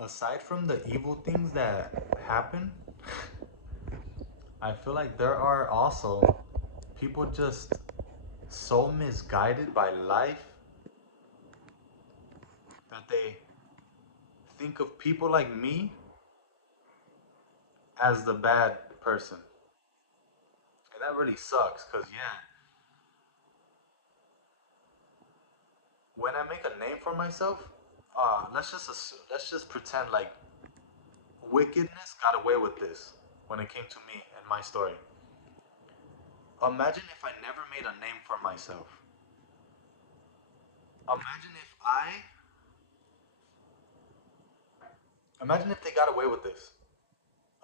aside from the evil things that happen, I feel like there are also people just so misguided by life that they think of people like me as the bad person. And that really sucks because, yeah, when I make a name for myself, let's just pretend like wickedness got away with this when it came to me and my story. Imagine if I never made a name for myself. Imagine if I Imagine if they got away with this.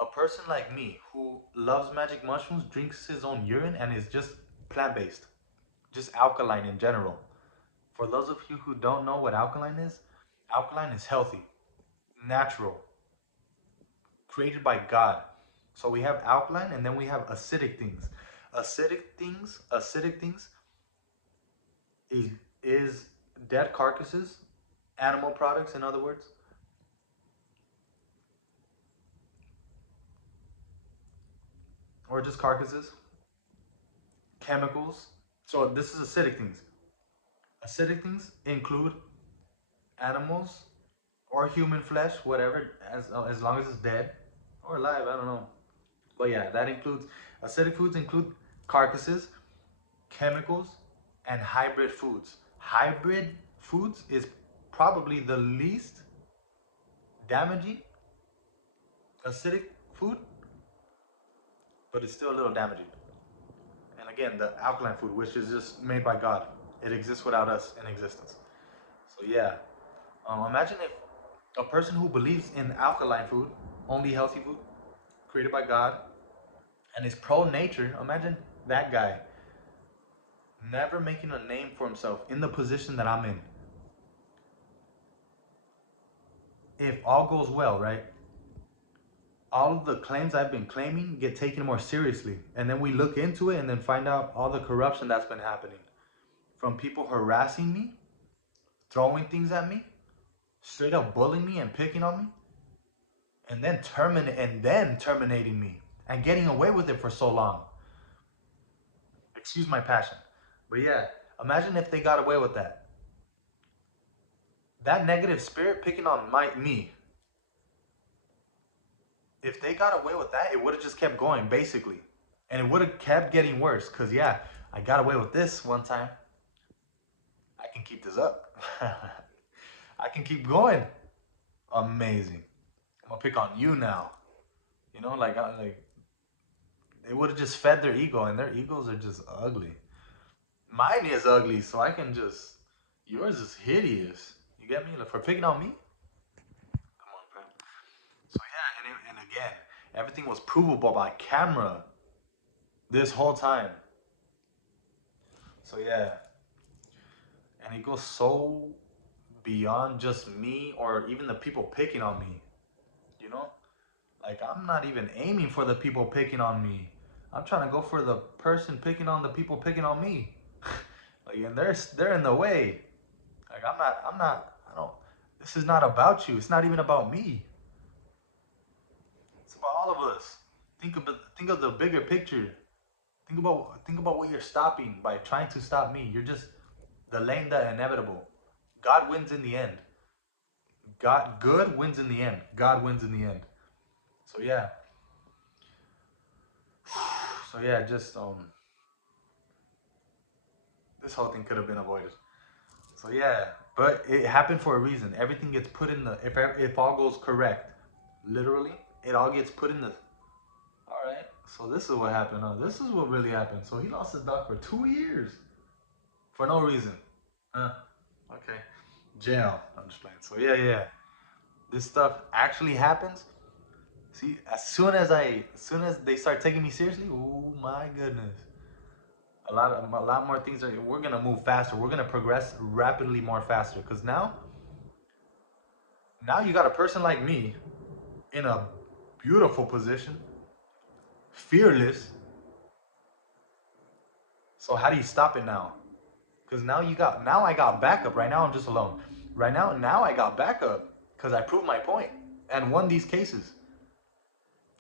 A person like me who loves magic mushrooms, drinks his own urine, and is just plant based, just alkaline in general. For those of you who don't know what alkaline is healthy, natural, created by God. So we have alkaline and then we have acidic things. Acidic things is, is dead carcasses, animal products, in other words, or just carcasses, chemicals. So this is acidic things. Acidic things include animals or human flesh, whatever, as long as it's dead or alive. I don't know, but yeah, that includes acidic foods include carcasses, chemicals, and hybrid foods. Hybrid foods is probably the least damaging acidic food, but it's still a little damaging. And again, the alkaline food, which is just made by God, it exists without us in existence. So yeah, imagine if a person who believes in alkaline food, only healthy food, created by God, and is pro nature, imagine that guy never making a name for himself in the position that I'm in. If all goes well, right? All of the claims I've been claiming get taken more seriously. And then we look into it and then find out all the corruption that's been happening. From people harassing me, throwing things at me, straight up bullying me and picking on me, and then terminating me and getting away with it for so long. Excuse my passion. But yeah, imagine if they got away with that. That negative spirit picking on me, if they got away with that, it would have just kept going, basically. And it would have kept getting worse. Because, yeah, I got away with this one time. I can keep this up. I can keep going. Amazing. I'm going to pick on you now. You know, like they would have just fed their ego, and their egos are just ugly. Mine is ugly, so I can just. Yours is hideous. You get me? Like, for picking on me? Come on, bro. So, yeah, and again, everything was provable by camera this whole time. So yeah, and it goes so beyond just me or even the people picking on me. You know, like I'm not even aiming for the people picking on me. I'm trying to go for the person picking on the people picking on me. Like, and they're in the way. Like I'm not. I don't. This is not about you. It's not even about me. It's about all of us. Think of the bigger picture. Think about what you're stopping by trying to stop me. You're just delaying the inevitable. God wins in the end. God good wins in the end. God wins in the end. So yeah. So yeah, just this whole thing could have been avoided. So yeah, but it happened for a reason. Everything gets put in the if all goes correct, literally, it all gets put in the. All right. So this is what happened. This is what really happened. So he lost his dog for 2 years for no reason. Huh? Okay. Jail. I'm just playing. So yeah. This stuff actually happens. See, as soon as they start taking me seriously, oh my goodness, a lot more things are. We're gonna move faster. We're gonna progress rapidly more faster. Cause now you got a person like me in a beautiful position, fearless. So how do you stop it now? Cause now I got backup. Right now I'm just alone. Right now I got backup. Cause I proved my point. and won these cases.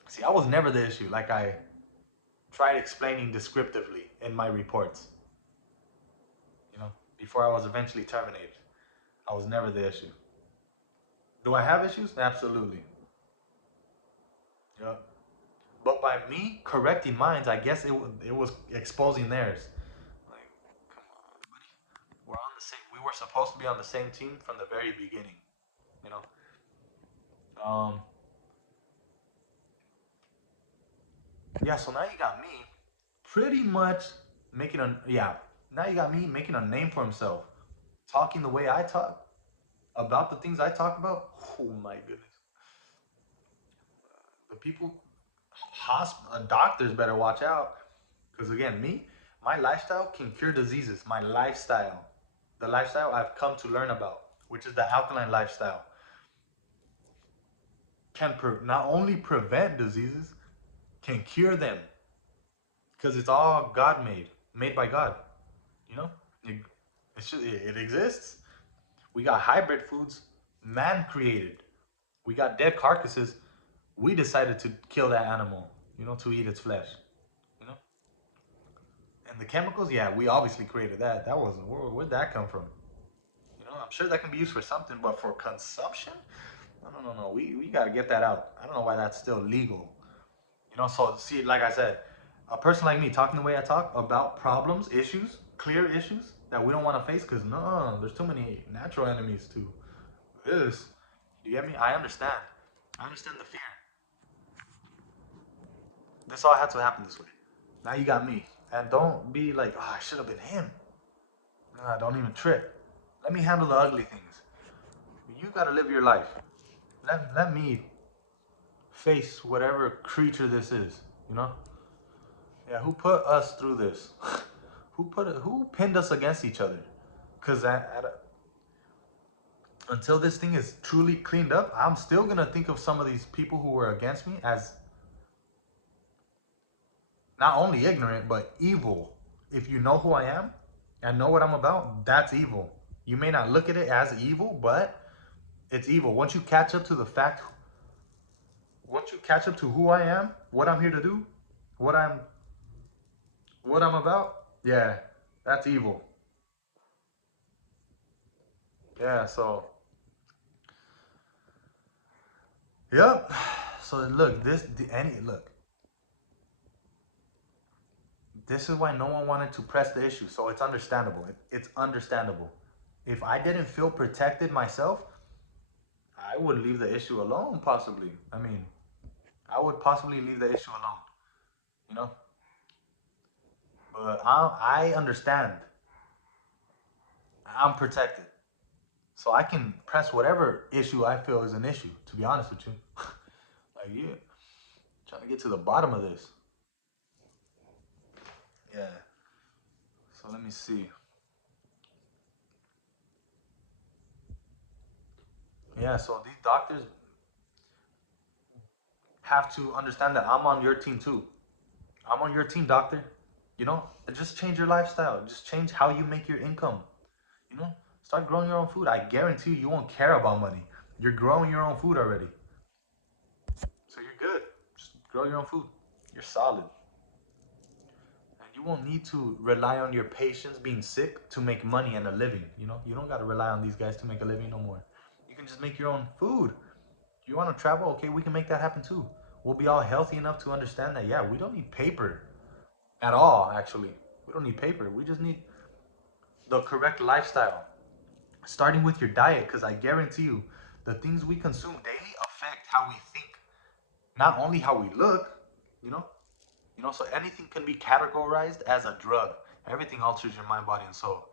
See, I was never the issue. Like I tried explaining descriptively in my reports, you know, before I was eventually terminated. I was never the issue. Do I have issues? Absolutely. Yeah. But by me correcting mine, I guess it was exposing theirs. Like, come on, buddy. We're on the same. We were supposed to be on the same team from the very beginning. You know. Um. Yeah. So now you got me, pretty much making a yeah. Now you got me making a name for himself, talking the way I talk about the things I talk about. Oh my goodness. The people, doctors better watch out. Because again, my lifestyle can cure diseases. My lifestyle, the lifestyle I've come to learn about, which is the alkaline lifestyle, can not only prevent diseases, can cure them. Because it's all God made, made by God. You know, it, it exists. We got hybrid foods, man created. We got dead carcasses. We decided to kill that animal, you know, to eat its flesh. You know, and the chemicals, yeah, we obviously created that. That was where'd that come from? You know, I'm sure that can be used for something, but for consumption, no, no, no, no. We got to get that out. I don't know why that's still legal. You know, so see, like I said, a person like me talking the way I talk about problems, issues, clear issues that we don't want to face, because no, there's too many natural enemies to this. You get me? I understand. I understand the fear. This all had to happen this way. Now you got me. And don't be like, oh, I should have been him. Nah, don't even trip. Let me handle the ugly things. You got to live your life. Let me face whatever creature this is, you know? Yeah, who put us through this? Who pinned us against each other? Because until this thing is truly cleaned up, I'm still gonna think of some of these people who were against me as not only ignorant but evil. If you know who I am and know what I'm about, that's evil. You may not look at it as evil, but it's evil. Once you catch up to who I am, what I'm here to do, what I'm what I'm about, yeah, that's evil. Yeah, so yep. So look, this is why no one wanted to press the issue. So it's understandable. It's understandable. If I didn't feel protected myself, I would leave the issue alone, possibly. I mean, I would possibly leave the issue alone, you know? But I understand. I'm protected. So I can press whatever issue I feel is an issue, to be honest with you. Like, yeah, trying to get to the bottom of this. Yeah. So let me see. Yeah, so these doctors have to understand that I'm on your team too. I'm on your team, doctor. You know, just change your lifestyle. Just change how you make your income. You know, start growing your own food. I guarantee you won't care about money. You're growing your own food already. So you're good. Just grow your own food. You're solid. And you won't need to rely on your patients being sick to make money and a living. You know, you don't got to rely on these guys to make a living no more. You can just make your own food. You want to travel? Okay, we can make that happen too. We'll be all healthy enough to understand that, yeah, we don't need paper at all, actually. We don't need paper. We just need the correct lifestyle. Starting with your diet, because I guarantee you, the things we consume daily affect how we think. Not only how we look, you know, so anything can be categorized as a drug. Everything alters your mind, body, and soul.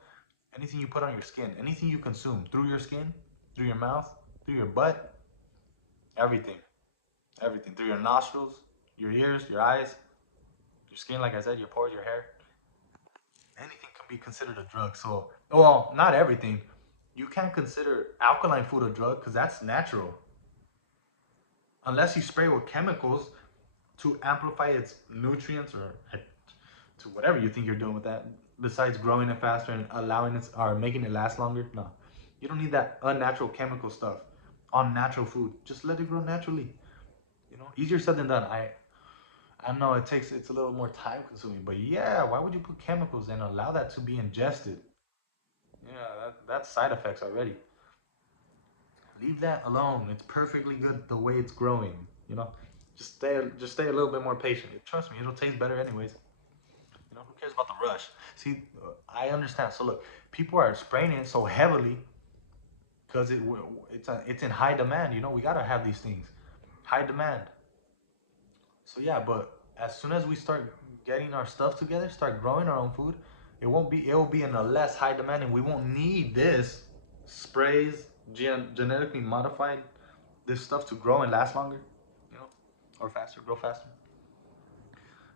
Anything you put on your skin, anything you consume through your skin, through your mouth, through your butt, everything. Everything. Through your nostrils, your ears, your eyes, your skin, like I said, your pores, your hair. Anything can be considered a drug. So, well, not everything. You can't consider alkaline food a drug because that's natural. Unless you spray with chemicals to amplify its nutrients or to whatever you think you're doing with that, besides growing it faster and allowing it or making it last longer. No, you don't need that unnatural chemical stuff. on natural food. Just let it grow naturally. You know, easier said than done. I know it's a little more time consuming, but yeah, why would you put chemicals and allow that to be ingested? Yeah, that's side effects already. Leave that alone. It's perfectly good the way it's growing. You know, just stay a little bit more patient. Trust me, it'll taste better anyways. You know, who cares about the rush? See, I understand. So look, people are spraying it so heavily because it's in high demand. You know, we gotta have these things, high demand. So yeah, but as soon as we start getting our stuff together, start growing our own food, it will be in a less high demand, and we won't need this sprays, genetically modified this stuff to grow and last longer, you know, or faster, grow faster.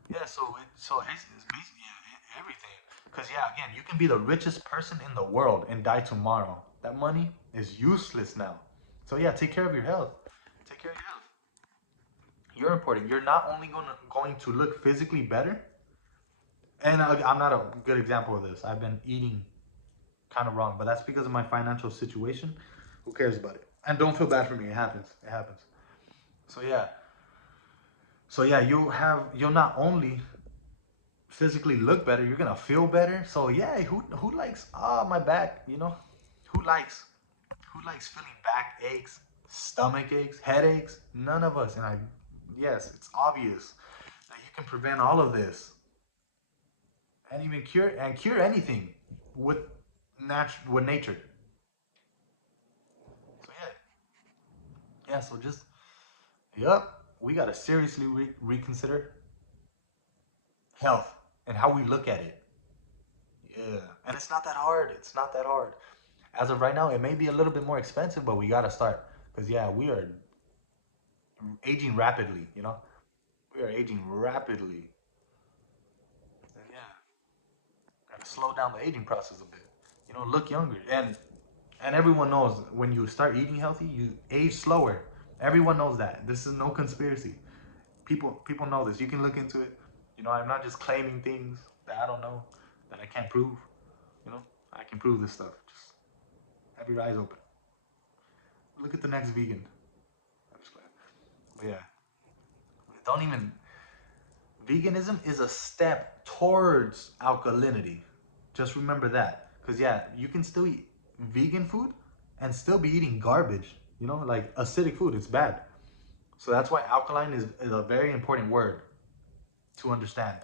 Yeah, it's basically everything. Cause yeah, again, you can be the richest person in the world and die tomorrow. That money is useless now. So yeah, take care of your health. Take care of your health. You're important. You're not only going to look physically better, and I'm not a good example of this. I've been eating kind of wrong, but that's because of my financial situation. Who cares about it? And don't feel bad for me. It happens. It happens. So yeah. So yeah, you'll not only physically look better, you're gonna feel better. So yeah, who likes my back? You know, who likes who likes feeling back aches, stomach aches, headaches? None of us. And I yes, it's obvious that you can prevent all of this and even cure anything with with nature. So yeah, so just yep, we gotta seriously reconsider health and how we look at it. Yeah, and it's not that hard. It's not that hard. As of right now, it may be a little bit more expensive, but we gotta start because yeah, we are aging rapidly. You know, we are aging rapidly. And yeah, gotta slow down the aging process a bit. You know, look younger, and everyone knows when you start eating healthy, you age slower. Everyone knows that. This is no conspiracy. People know this. You can look into it. You know, I'm not just claiming things that I don't know, that I can't prove. You know, I can prove this stuff. Just have your eyes open. Look at the next vegan. I'm just playing. But yeah, don't even. Veganism is a step towards alkalinity. Just remember that. Because yeah, you can still eat vegan food and still be eating garbage. You know, like acidic food, it's bad. So that's why alkaline is a very important word to understand.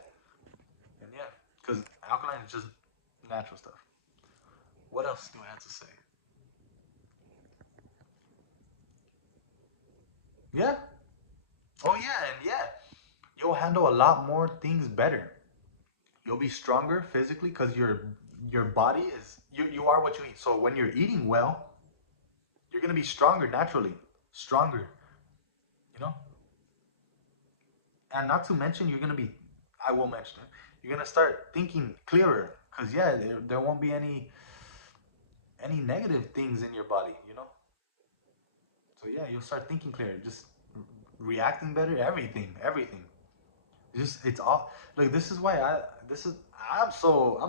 And yeah, because alkaline is just natural stuff. What else do I have to say? Yeah. Oh yeah, and yeah, you'll handle a lot more things better. You'll be stronger physically because your body is you are what you eat. So when you're eating well, you're gonna be stronger naturally. Stronger, you know? And not to mention you're gonna be I will mention it. You're gonna start thinking clearer. Cause yeah, there won't be any negative things in your body, you know? So yeah, you'll start thinking clearer, just reacting better, everything. Just it's all like this is why I'm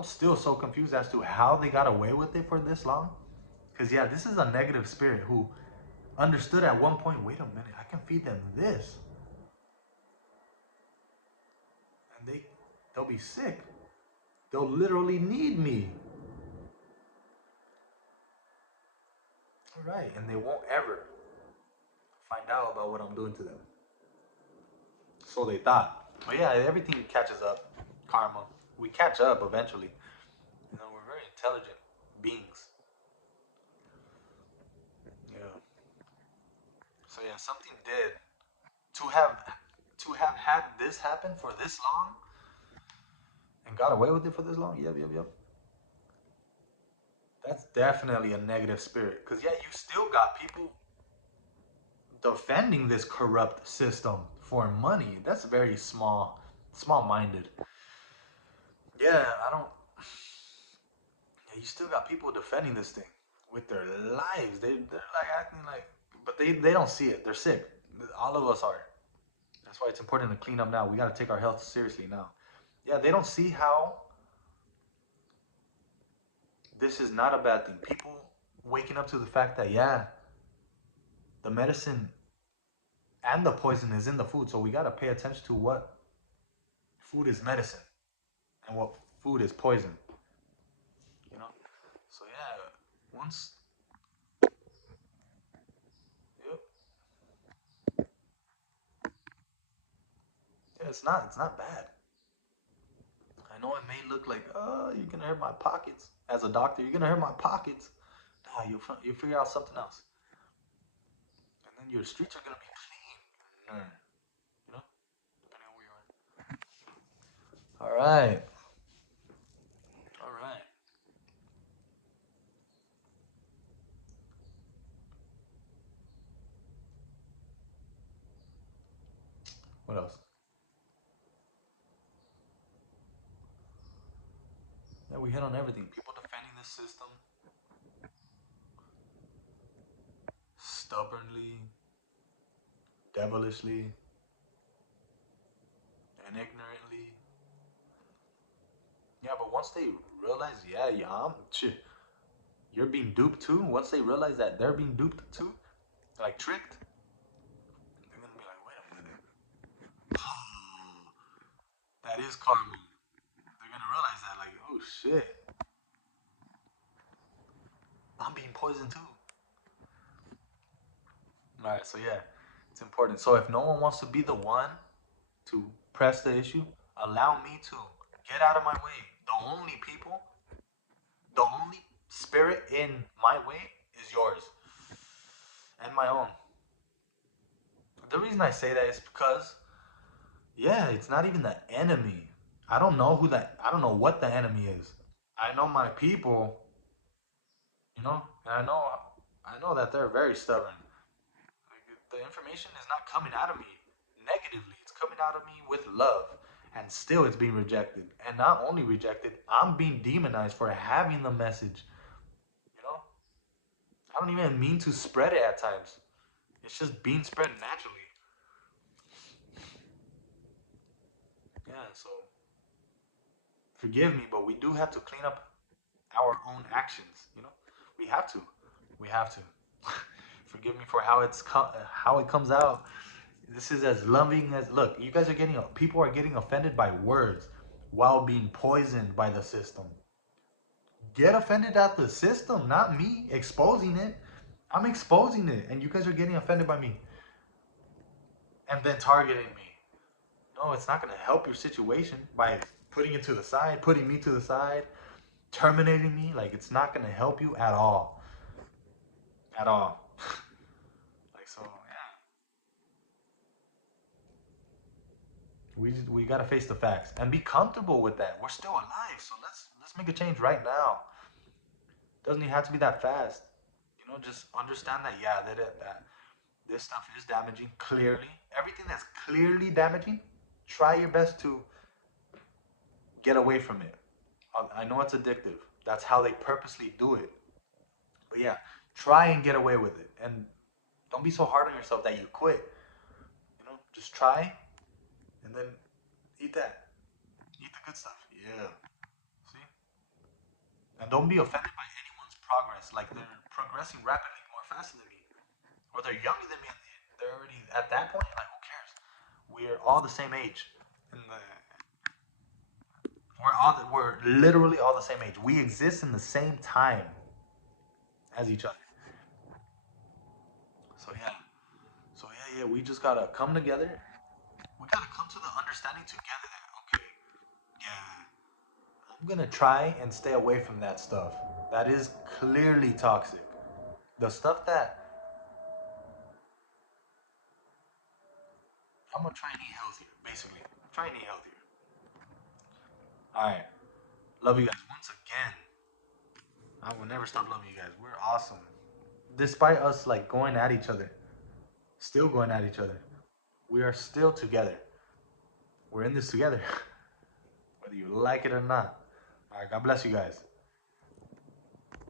still so confused as to how they got away with it for this long. Cause yeah, this is a negative spirit who understood at one point, wait a minute, I can feed them this. And they'll be sick. They'll literally need me. All right, and they won't ever find out about what I'm doing to them. So they thought. But yeah, everything catches up. Karma. We catch up eventually. You know, we're very intelligent beings. Yeah. So yeah, something did to have had this happen for this long and got away with it for this long. Yep. That's definitely a negative spirit. Cause yeah, you still got people defending this corrupt system for money. That's very small minded. Yeah, I don't. Yeah, you still got people defending this thing with their lives. They're like acting like, but they don't see it. They're sick. All of us are. That's why it's important to clean up now. We got to take our health seriously now. Yeah, they don't see how this is not a bad thing. People waking up to the fact that yeah, the medicine and the poison is in the food. So we gotta pay attention to what food is medicine and what food is poison. You know. So yeah, once yep, yeah, it's not bad. I know it may look like, oh, you're gonna hurt my pockets. As a doctor, you're gonna hurt my pockets. Nah, you figure out something else, and then your streets are gonna be clean. You know, depending on where you are. All right, all right. What else? Yeah, we hit on everything. People defending the system stubbornly, devilishly, and ignorantly. Yeah, but once they realize, yeah, you're being duped too. Once they realize that they're being duped too, like tricked, they're gonna be like, wait a minute, that is karma. They're gonna realize that, like, oh shit, I'm being poisoned too. All right, so yeah, it's important. So if no one wants to be the one to press the issue, allow me to get out of my way. The only spirit in my way is yours and my own. The reason I say that is because, yeah, it's not even the enemy. I don't know what the enemy is. I know my people, and I know that they're very stubborn. Like, the information is not coming out of me negatively. It's coming out of me with love. And still it's being rejected. And not only rejected, I'm being demonized for having the message. You know? I don't even mean to spread it at times. It's just being spread naturally. Yeah, so forgive me, but we do have to clean up our own actions, We have to. We have to. Forgive me for how it comes out. This is as loving as, look, you guys are getting, people are getting offended by words while being poisoned by the system. Get offended at the system, not me exposing it. I'm exposing it, and you guys are getting offended by me and then targeting me. No, it's not going to help your situation by putting it to the side, putting me to the side, terminating me. Like, it's not going to help you at all. At all. Like, so, yeah. We got to face the facts and be comfortable with that. We're still alive, so let's make a change right now. Doesn't even have to be that fast. Just understand that, yeah, that this stuff is damaging, clearly. Everything that's clearly damaging, try your best to get away from it. I know it's addictive. That's how they purposely do it. But yeah, try and get away with it. And don't be so hard on yourself that you quit. Just try and then eat that. Eat the good stuff. Yeah. See? And don't be offended by anyone's progress. Like, they're progressing rapidly more faster than me. Or they're younger than me and they're already at that point. Like, who cares? We're all the same age. And we're literally all the same age. We exist in the same time as each other. So yeah. So yeah, we just gotta come together. We gotta come to the understanding together that, okay, yeah, I'm gonna try and stay away from that stuff. That is clearly toxic. The stuff that I'm gonna try and eat healthier, basically. Try and eat healthier. Alright. Love you guys once again. I will never stop loving you guys. We're awesome. Despite us like going at each other, still going at each other, we are still together. We're in this together, whether you like it or not. All right, God bless you guys.